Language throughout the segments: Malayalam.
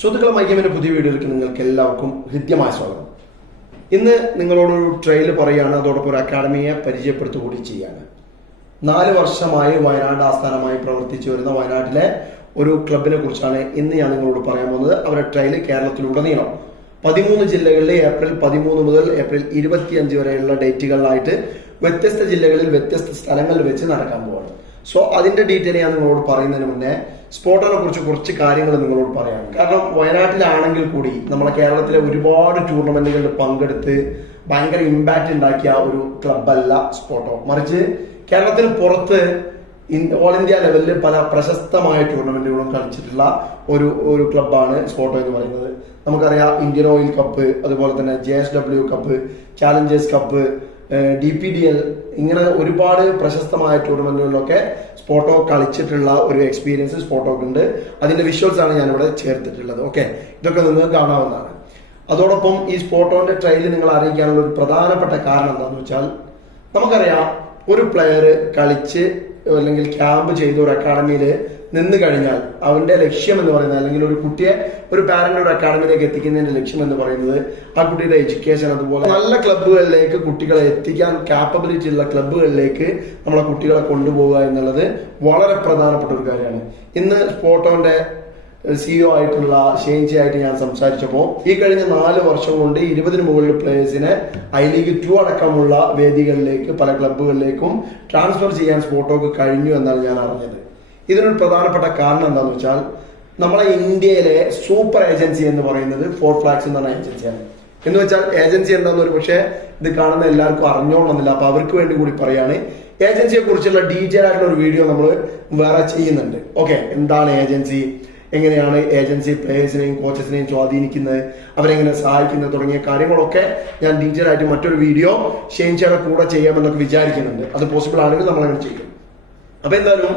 സുഹൃത്തുക്കളെ മൈക്കമിന്റെ പുതിയ വീഡിയോയിലേക്ക് നിങ്ങൾക്ക് എല്ലാവർക്കും ഹൃദ്യമായ സ്വാഗതം. ഇന്ന് നിങ്ങളോടൊരു ട്രെയിൽ പറയുകയാണ്, അതോടൊപ്പം ഒരു അക്കാഡമിയെ പരിചയപ്പെടുത്തുകൂടി ചെയ്യാണ്. 4 വർഷമായി വയനാട് ആസ്ഥാനമായി പ്രവർത്തിച്ചു വരുന്ന വയനാട്ടിലെ ഒരു ക്ലബിനെ കുറിച്ചാണ് ഇന്ന് ഞാൻ നിങ്ങളോട് പറയാൻ പോകുന്നത്. അവരുടെ ട്രെയിൽ കേരളത്തിലുടനീളം 13 ജില്ലകളിലെ ഏപ്രിൽ 13 മുതൽ ഏപ്രിൽ 25 വരെയുള്ള ഡേറ്റുകളിലായിട്ട് വ്യത്യസ്ത ജില്ലകളിൽ വ്യത്യസ്ത സ്ഥലങ്ങളിൽ വെച്ച് നടക്കാൻ പോവാണ്. സോ അതിന്റെ ഡീറ്റെയിൽ ഞാൻ നിങ്ങളോട് പറയുന്നതിന് മുന്നേ സ്പോർട്ടിനെ കുറിച്ച് കുറച്ച് കാര്യങ്ങൾ നിങ്ങളോട് പറയാം. കാരണം വയനാട്ടിലാണെങ്കിൽ കൂടി നമ്മളെ കേരളത്തിലെ ഒരുപാട് ടൂർണമെന്റുകളിൽ പങ്കെടുത്ത് ഭയങ്കര ഇമ്പാക്റ്റ് ഉണ്ടാക്കിയ ഒരു ക്ലബല്ല സ്പോർട്ടോ. മറിച്ച് കേരളത്തിന് പുറത്ത് ഓൾ ഇന്ത്യ ലെവലിൽ പല പ്രശസ്തമായ ടൂർണമെന്റുകളും കളിച്ചിട്ടുള്ള ഒരു ക്ലബ്ബാണ് സ്പോർട്ടോ എന്ന് പറയുന്നത്. നമുക്കറിയാം ഇന്ത്യൻ ഓയിൽ കപ്പ്, അതുപോലെ തന്നെ JSW cup, challengers cup, DPDL, ഇങ്ങനെ ഒരുപാട് പ്രശസ്തമായ ടൂർണമെന്റുകളിലൊക്കെ സ്പോർട്ടോ കളിച്ചിട്ടുള്ള ഒരു എക്സ്പീരിയൻസ് സ്പോർട്ടോക്ക് ഉണ്ട്. അതിന്റെ വിഷ്വൽസ് ആണ് ഞാനിവിടെ ചേർത്തിട്ടുള്ളത്. ഓക്കെ, ഇതൊക്കെ നിങ്ങൾക്ക് കാണാവുന്നതാണ്. അതോടൊപ്പം ഈ സ്പോർട്ടോന്റെ ട്രെയിൽ നിങ്ങൾ അറിയിക്കാനുള്ള ഒരു പ്രധാനപ്പെട്ട കാരണം എന്താണെന്ന് വെച്ചാൽ, നമുക്കറിയാം ഒരു പ്ലെയർ കളിച്ച് അല്ലെങ്കിൽ ക്യാമ്പ് ചെയ്ത ഒരു അക്കാഡമിയിൽ നിന്ന് കഴിഞ്ഞാൽ അവന്റെ ലക്ഷ്യം എന്ന് പറയുന്നത്, അല്ലെങ്കിൽ ഒരു കുട്ടിയെ ഒരു പാരന്റ് ഒരു അക്കാഡമിയിലേക്ക് എത്തിക്കുന്നതിന്റെ ലക്ഷ്യം എന്ന് പറയുന്നത് ആ കുട്ടിയുടെ എഡ്യൂക്കേഷൻ, അതുപോലെ നല്ല ക്ലബ്ബുകളിലേക്ക് കുട്ടികളെ എത്തിക്കാൻ കാപ്പബിലിറ്റി ഉള്ള ക്ലബ്ബുകളിലേക്ക് നമ്മളെ കുട്ടികളെ കൊണ്ടുപോകുക എന്നുള്ളത് വളരെ പ്രധാനപ്പെട്ട ഒരു കാര്യമാണ്. ഇന്ന് സ്പോർട്ടോന്റെ CEO ആയിട്ടുള്ള ഷെയ്ൻജി ആയിട്ട് ഞാൻ സംസാരിച്ചപ്പോൾ ഈ കഴിഞ്ഞ 4 വർഷം കൊണ്ട് 20-ന് മുകളിൽ പ്ലേയേഴ്സിനെ I-League 2 അടക്കമുള്ള വേദികളിലേക്ക് പല ക്ലബ്ബുകളിലേക്കും ട്രാൻസ്ഫർ ചെയ്യാൻ സ്പോർട്ടോക്ക് കഴിഞ്ഞു എന്നാണ് ഞാൻ അറിഞ്ഞത്. ഇതിനൊരു പ്രധാനപ്പെട്ട കാരണം എന്താണെന്ന് വെച്ചാൽ, നമ്മളെ ഇന്ത്യയിലെ സൂപ്പർ ഏജൻസി എന്ന് പറയുന്നത് 4 Flags എന്ന് പറഞ്ഞ ഏജൻസിയാണ്. എന്ന് വെച്ചാൽ ഏജൻസി എന്താണെന്ന് ഒരു പക്ഷേ ഇത് കാണുന്ന എല്ലാവർക്കും അറിഞ്ഞോളണമെന്നില്ല. അപ്പൊ അവർക്ക് വേണ്ടി കൂടി പറയാണ്, ഏജൻസിയെ കുറിച്ചുള്ള ഡീറ്റെയിൽ ആയിട്ടുള്ള ഒരു വീഡിയോ നമ്മൾ വേറെ ചെയ്യുന്നുണ്ട്. ഓക്കെ, എന്താണ് ഏജൻസി, എങ്ങനെയാണ് ഏജൻസി പ്ലേയേഴ്സിനെയും കോച്ചസിനെയും സ്വാധീനിക്കുന്നത്, അവരെങ്ങനെ സഹായിക്കുന്നത് തുടങ്ങിയ കാര്യങ്ങളൊക്കെ ഞാൻ ഡീറ്റെയിൽ ആയിട്ട് മറ്റൊരു വീഡിയോ ഷെയ്ൻജിയുടെ കൂടെ ചെയ്യാമെന്നൊക്കെ വിചാരിക്കുന്നുണ്ട്. അത് പോസിബിൾ ആണെങ്കിൽ നമ്മളങ്ങനെ ചെയ്യും. അപ്പൊ എന്തായാലും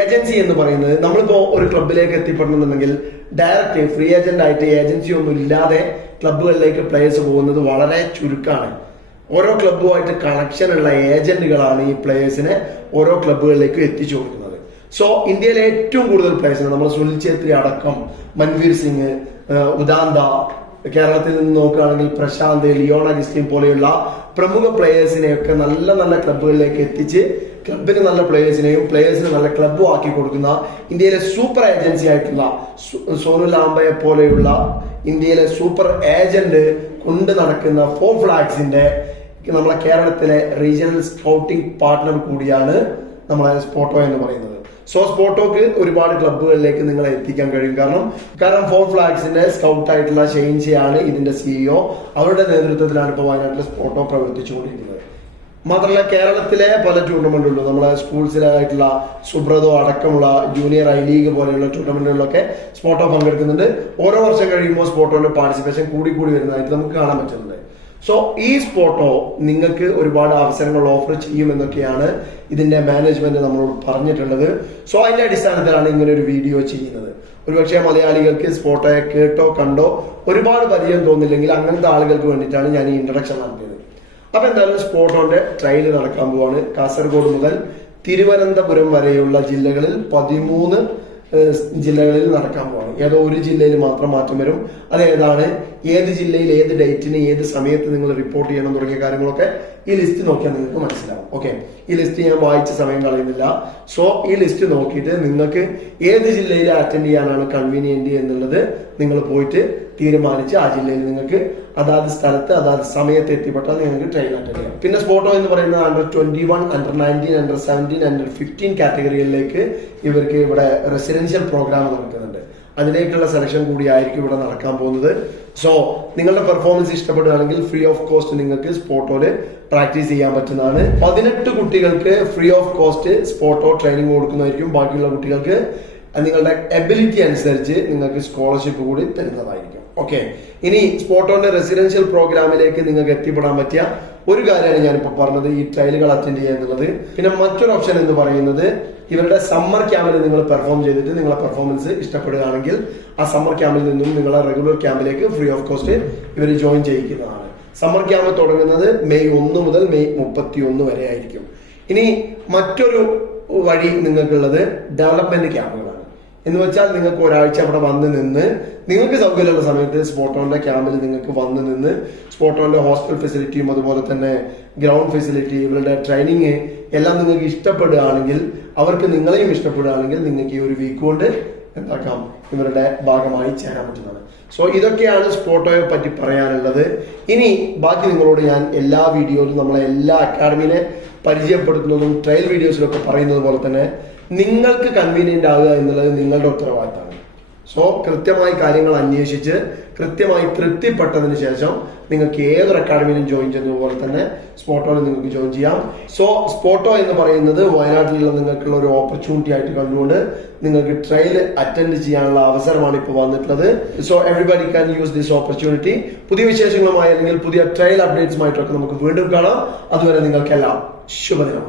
ഏജൻസി എന്ന് പറയുന്നത്, നമ്മളിപ്പോ ഒരു ക്ലബിലേക്ക് എത്തിപ്പെടണമെന്നുണ്ടെങ്കിൽ ഡയറക്റ്റ് ഫ്രീ ഏജന്റ് ആയിട്ട് ഏജൻസി ഒന്നും ഇല്ലാതെ ക്ലബുകളിലേക്ക് പ്ലേയേഴ്സ് പോകുന്നത് വളരെ ചുരുക്കമാണ്. ഓരോ ക്ലബുമായിട്ട് കണക്ഷൻ ഉള്ള ഏജന്റുകളാണ് ഈ പ്ലേയേഴ്സിനെ ഓരോ ക്ലബുകളിലേക്ക് എത്തിച്ചു കൊടുക്കുന്നത്. സോ ഇന്ത്യയിലെ ഏറ്റവും കൂടുതൽ പ്ലേയേഴ്സിന് നമ്മൾ സുനിൽ ഛേത്രി അടക്കം, മൻവീർ സിംഗ്, ഉദാന്ത, കേരളത്തിൽ നിന്ന് നോക്കുകയാണെങ്കിൽ പ്രശാന്ത്, ലിയോൺ അഗസ്റ്റിൻ പോലെയുള്ള പ്രമുഖ പ്ലേയേഴ്സിനെയൊക്കെ നല്ല നല്ല ക്ലബുകളിലേക്ക് എത്തിച്ച് ക്ലബിന് നല്ല പ്ലേയേഴ്സിനെയും പ്ലേയേഴ്സിന് നല്ല ക്ലബും ആക്കി കൊടുക്കുന്ന ഇന്ത്യയിലെ സൂപ്പർ ഏജൻസി ആയിട്ടുള്ള സോനു ലാംബയെ പോലെയുള്ള ഇന്ത്യയിലെ സൂപ്പർ ഏജന്റ് കൊണ്ട് നടക്കുന്ന 4 Flagsന്റെ നമ്മളെ കേരളത്തിലെ റീജിയണൽ സ്കൗട്ടിംഗ് പാർട്ട്ണർ കൂടിയാണ് നമ്മളെ സ്പോർട്ടോ എന്ന് പറയുന്നത്. സോ സ്പോർട്ടോക്ക് ഒരുപാട് ക്ലബുകളിലേക്ക് നിങ്ങളെ എത്തിക്കാൻ കഴിയും. കാരണം 4 Flagsന്റെ സ്കൗട്ട് ആയിട്ടുള്ള ഷെയ്ൻജിയാണ് ഇതിന്റെ CEO. അവരുടെ നേതൃത്വത്തിലാണ് ഇപ്പോൾ വയനാട്ടിലെ സ്പോർട്ടോ പ്രവർത്തിച്ചുകൊണ്ടിരിക്കുന്നത്. മാത്രമല്ല കേരളത്തിലെ പല ടൂർണമെന്റുകളിലും നമ്മളെ സ്കൂൾസിലായിട്ടുള്ള സുബ്രതോ അടക്കമുള്ള ജൂനിയർ I-League പോലെയുള്ള ടൂർണമെന്റുകളിലൊക്കെ സ്പോർട്ടോ പങ്കെടുക്കുന്നുണ്ട്. ഓരോ വർഷം കഴിയുമ്പോൾ സ്പോർട്ടോന്റെ പാർട്ടിസിപ്പേഷൻ കൂടി വരുന്നതായിട്ട് നമുക്ക് കാണാൻ പറ്റുന്നുണ്ട്. സോ ഈ സ്പോർട്ടോ നിങ്ങൾക്ക് ഒരുപാട് അവസരങ്ങൾ ഓഫർ ചെയ്യുമെന്നൊക്കെയാണ് ഇതിന്റെ മാനേജ്മെന്റ് നമ്മളോട് പറഞ്ഞിട്ടുള്ളത്. സോ അതിന്റെ അടിസ്ഥാനത്തിലാണ് ഇങ്ങനെ ഒരു വീഡിയോ ചെയ്യുന്നത്. ഒരുപക്ഷെ മലയാളികൾക്ക് സ്പോർട്ടോയെ കേട്ടോ കണ്ടോ ഒരുപാട് പരിചയം തോന്നില്ലെങ്കിൽ അങ്ങനത്തെ ആളുകൾക്ക് വേണ്ടിയിട്ടാണ് ഞാൻ ഈ ഇൻട്രഡക്ഷൻ നടത്തിയത്. അപ്പൊ എന്തായാലും സ്പോർട്ടോന്റെ ട്രയൽ നടക്കാൻ പോവാണ്. കാസർഗോഡ് മുതൽ തിരുവനന്തപുരം വരെയുള്ള ജില്ലകളിൽ 13 ജില്ലകളിൽ നടക്കാൻ പോവാണ്. ഏതോ ഒരു ജില്ലയിൽ മാത്രം മാറ്റം വരും. അതേതാണ്, ഏത് ജില്ലയിൽ ഏത് ഡേറ്റിന് ഏത് സമയത്ത് നിങ്ങൾ റിപ്പോർട്ട് ചെയ്യണം തുടങ്ങിയ കാര്യങ്ങളൊക്കെ ഈ ലിസ്റ്റ് നോക്കിയാൽ നിങ്ങൾക്ക് മനസ്സിലാവും. ഓക്കെ, ഈ ലിസ്റ്റ് ഞാൻ വായിച്ച സമയം കളയുന്നില്ല. സോ ഈ ലിസ്റ്റ് നോക്കിയിട്ട് നിങ്ങൾക്ക് ഏത് ജില്ലയിൽ അറ്റൻഡ് ചെയ്യാനാണ് കൺവീനിയന്റ് എന്നുള്ളത് നിങ്ങൾ പോയിട്ട് തീരുമാനിച്ച് ആ ജില്ലയിൽ നിങ്ങൾക്ക് അതാത് സ്ഥലത്ത് അതാത് സമയത്ത് എത്തിപ്പെട്ടാൽ നിങ്ങൾക്ക് ട്രെയിൻ അറ്റൻഡ് ചെയ്യാം. പിന്നെ സ്പോർട്ടോ എന്ന് പറയുന്നത് Under 21, Under 19, Under 17, Under 15 കാറ്റഗറികളിലേക്ക് ഇവർക്ക് ഇവിടെ റെസിഡൻഷ്യൽ പ്രോഗ്രാം നടക്കുന്നുണ്ട്. അതിലേക്കുള്ള സെലക്ഷൻ കൂടി ആയിരിക്കും ഇവിടെ നടക്കാൻ പോകുന്നത്. സോ നിങ്ങളുടെ പെർഫോമൻസ് ഇഷ്ടപ്പെടുകയാണെങ്കിൽ ഫ്രീ ഓഫ് കോസ്റ്റ് നിങ്ങൾക്ക് സ്പോർട്ടോയില് പ്രാക്ടീസ് ചെയ്യാൻ പറ്റുന്നതാണ്. 18 കുട്ടികൾക്ക് ഫ്രീ ഓഫ് കോസ്റ്റ് സ്പോർട്ടോ ട്രെയിനിങ് കൊടുക്കുന്നതായിരിക്കും. ബാക്കിയുള്ള കുട്ടികൾക്ക് നിങ്ങളുടെ എബിലിറ്റി അനുസരിച്ച് നിങ്ങൾക്ക് സ്കോളർഷിപ്പ് കൂടി തരുന്നതായിരിക്കും. ഓക്കെ, ഇനി സ്പോർട്ടോന്റെ റെസിഡൻഷ്യൽ പ്രോഗ്രാമിലേക്ക് നിങ്ങൾക്ക് എത്തിപ്പെടാൻ പറ്റിയ ഒരു കാര്യമാണ് ഞാനിപ്പോൾ പറഞ്ഞത്, ഈ ട്രയലുകൾ അറ്റൻഡ് ചെയ്യുക എന്നുള്ളത്. പിന്നെ മറ്റൊരു ഓപ്ഷൻ എന്ന് പറയുന്നത്, ഇവരുടെ സമ്മർ ക്യാമ്പിൽ നിങ്ങൾ പെർഫോം ചെയ്തിട്ട് നിങ്ങളെ പെർഫോമൻസ് ഇഷ്ടപ്പെടുകയാണെങ്കിൽ ആ സമ്മർ ക്യാമ്പിൽ നിന്നും നിങ്ങളെ റെഗുലർ ക്യാമ്പിലേക്ക് ഫ്രീ ഓഫ് കോസ്റ്റ് ഇവർ ജോയിൻ ചെയ്യിക്കുന്നതാണ്. സമ്മർ ക്യാമ്പ് തുടങ്ങുന്നത് മെയ് 1 മുതൽ മെയ് 31 വരെ ആയിരിക്കും. ഇനി മറ്റൊരു വഴി നിങ്ങൾക്കുള്ളത് ഡെവലപ്മെന്റ് ക്യാമ്പുകളാണ്. എന്ന് വെച്ചാൽ നിങ്ങൾക്ക് ഒരാഴ്ച അവിടെ വന്ന് നിന്ന് നിങ്ങൾക്ക് സൗകര്യമുള്ള സമയത്ത് സ്പോട്ടോന്റെ ക്യാമ്പിൽ നിങ്ങൾക്ക് വന്ന് നിന്ന് സ്പോട്ടോന്റെ ഹോസ്റ്റൽ ഫെസിലിറ്റിയും അതുപോലെ തന്നെ ഗ്രൗണ്ട് ഫെസിലിറ്റി ഇവരുടെ ട്രെയിനിങ് എല്ലാം നിങ്ങൾക്ക് ഇഷ്ടപ്പെടുകയാണെങ്കിൽ അവർക്ക് നിങ്ങളെയും ഇഷ്ടപ്പെടുകയാണെങ്കിൽ നിങ്ങൾക്ക് ഈ ഒരു വീക്ക് കൊണ്ട് എന്താക്കാം ഇവരുടെ ഭാഗമായി ചേരാൻ പറ്റുന്നതാണ്. സോ ഇതൊക്കെയാണ് സ്പോട്ടോയെ പറ്റി പറയാനുള്ളത്. ഇനി ബാക്കി നിങ്ങളോട് ഞാൻ എല്ലാ വീഡിയോയിലും നമ്മളെ എല്ലാ അക്കാഡമിനെ പരിചയപ്പെടുത്തുന്നതും ട്രയൽ വീഡിയോസിലൊക്കെ പറയുന്നത് പോലെ തന്നെ നിങ്ങൾക്ക് കൺവീനിയന്റ് ആകുക എന്നുള്ളത് നിങ്ങളുടെ ഉത്തരവാദിത്തമാണ്. സോ കൃത്യമായി കാര്യങ്ങൾ അന്വേഷിച്ച് കൃത്യമായി തൃപ്തിപ്പെട്ടതിന് ശേഷം നിങ്ങൾക്ക് ഏതൊരു അക്കാഡമിയിലും ജോയിൻ ചെയ്യുന്നത് പോലെ തന്നെ സ്പോട്ടോയിൽ നിങ്ങൾക്ക് ജോയിൻ ചെയ്യാം. സോ സ്പോട്ടോ എന്ന് പറയുന്നത് വയനാട്ടിലുള്ള നിങ്ങൾക്കുള്ള ഒരു ഓപ്പർച്യൂണിറ്റി ആയിട്ട് കണ്ടുകൊണ്ട് നിങ്ങൾക്ക് ട്രയൽ അറ്റൻഡ് ചെയ്യാനുള്ള അവസരമാണ് ഇപ്പോൾ വന്നിട്ടുള്ളത്. So everybody can use this opportunity. പുതിയ വിശേഷങ്ങളുമായി അല്ലെങ്കിൽ പുതിയ ട്രയൽ അപ്ഡേറ്റ്സുമായിട്ടൊക്കെ നമുക്ക് വീണ്ടും കാണാം. അതുവരെ നിങ്ങൾക്കെല്ലാം ശുഭദിനം.